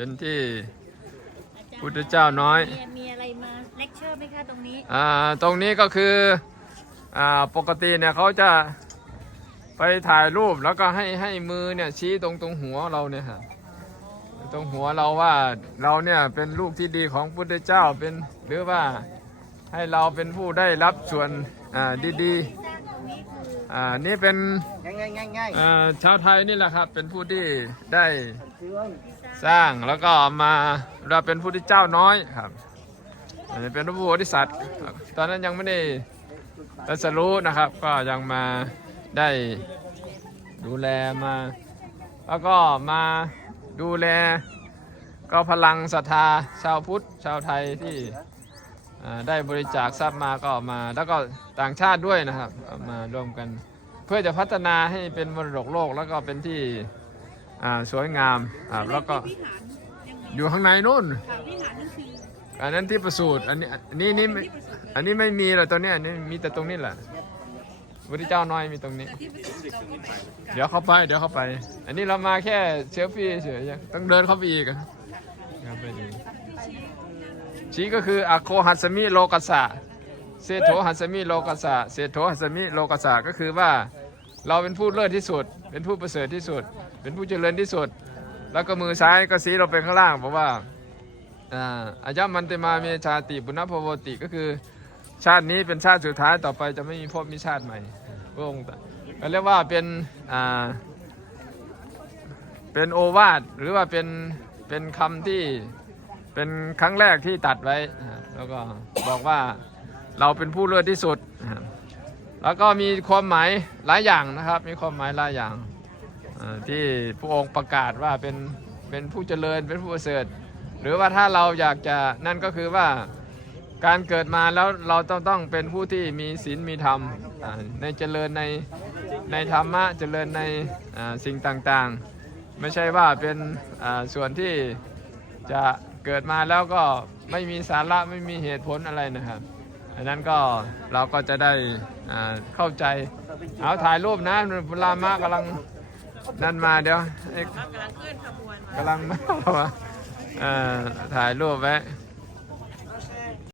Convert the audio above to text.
เป็นที่อาจารย์พุทธเจ้าน้อยมีมีอะไรมาเลคเชอร์ไหมคะตรงนี้ อ่า ตรงนี้ก็คือ อ่า ปกติเนี่ยเขาจะไปถ่ายรูปแล้วก็ให้ให้มือเนี่ยชี้ตรงตรงหัวเราเนี่ยฮะ ตรงหัวเราว่าเราเนี่ยเป็นลูกที่ดีของพุทธเจ้าเป็นหรือว่าให้เราเป็นผู้ได้รับส่วนอ่าดีสร้างตรงนี้คือๆอ่านี่เป็นง่ายง่ายง่ายง่ายอ่าชาวไทยนี่แหละครับเป็นผู้ที่ได้ชื่อ สร้างแล้วก็มาเราเป็นพุทธเจ้าน้อยครับอันนี้เป็นพระโพธิสัตว์ตอนนั้นยังไม่ได้ตรัสรู้นะครับ ก็ยังมาได้ดูแลมา แล้วก็มาดูแล ก็พลังศรัทธาชาวพุทธชาวไทยที่ได้บริจาคทรัพย์มาก็มา แล้วก็ต่างชาติด้วยนะครับมาร่วมกัน เพื่อจะพัฒนาให้เป็นมรดกโลกแล้วก็เป็นที่ อ่าสวยงามครับแล้วก็วิหารยังไงอยู่ข้างในนู่น ค่ะวิหารนั่นคืออันนั้นที่ประสูตรอันนี้อันนี้นี่ไม่อันนี้ไม่มีหรอกตัวเนี้ยอันนี้มีแต่ตรงนี้แหละพระเจ้าน้อยมีตรงนี้ที่ประสูติเราก็ไปเดี๋ยวเข้าไป เดี๋ยวเข้าไป อันนี้เรามาแค่เซลฟี่เฉยๆต้องเดินเข้าไปอีกอะครับไปดูชี้ก็คืออโคหัสมิโลกัสสะเศรษโถหัสมิโลกัสสะเศรษโถหัสมิโลกัสสะก็คือว่า เราเป็นผู้เลิศที่สุด เป็นผู้ประเสริฐที่สุด เป็นผู้เจริญที่สุด แล้วก็มือซ้ายก็สีเราไปข้างล่างบอกว่าอ่าอายะมันเตมาเมชาติบุญพโวติก็คือชาตินี้เป็นชาติสุดท้ายต่อไปจะไม่มีภพมีชาติใหม่พระองค์ก็เรียกว่าเป็นอ่าเป็นโอวาทหรือว่าเป็นเป็นคำที่เป็นครั้งแรกที่ตัดไว้ แล้วก็บอกว่าเราเป็นผู้เลิศที่สุดนะ แล้วก็มีความหมายหลายอย่างนะครับ มีความหมายหลายอย่างที่พระองค์ประกาศว่าเป็นเป็นผู้เจริญเป็นผู้ประเสริฐหรือว่าถ้าเราอยากจะนั่นก็คือว่าการเกิดมาแล้วเราต้องต้องเป็นผู้ที่มีศีลมีธรรมในเจริญในในธรรมะเจริญในสิ่งต่างๆ ไม่ใช่ว่าเป็นส่วนที่จะเกิดมาแล้วก็ไม่มีสาระไม่มีเหตุผลอะไรนะครับ อันนั้นก็เราก็จะได้อ่าเข้าใจ เอาถ่ายรูปนะพุลามะกำลังนั่นมาเดี๋ยวไอ้กำลังเคลื่อนขบวนกำลังมาว่าเอ่อถ่ายรูปไว้ม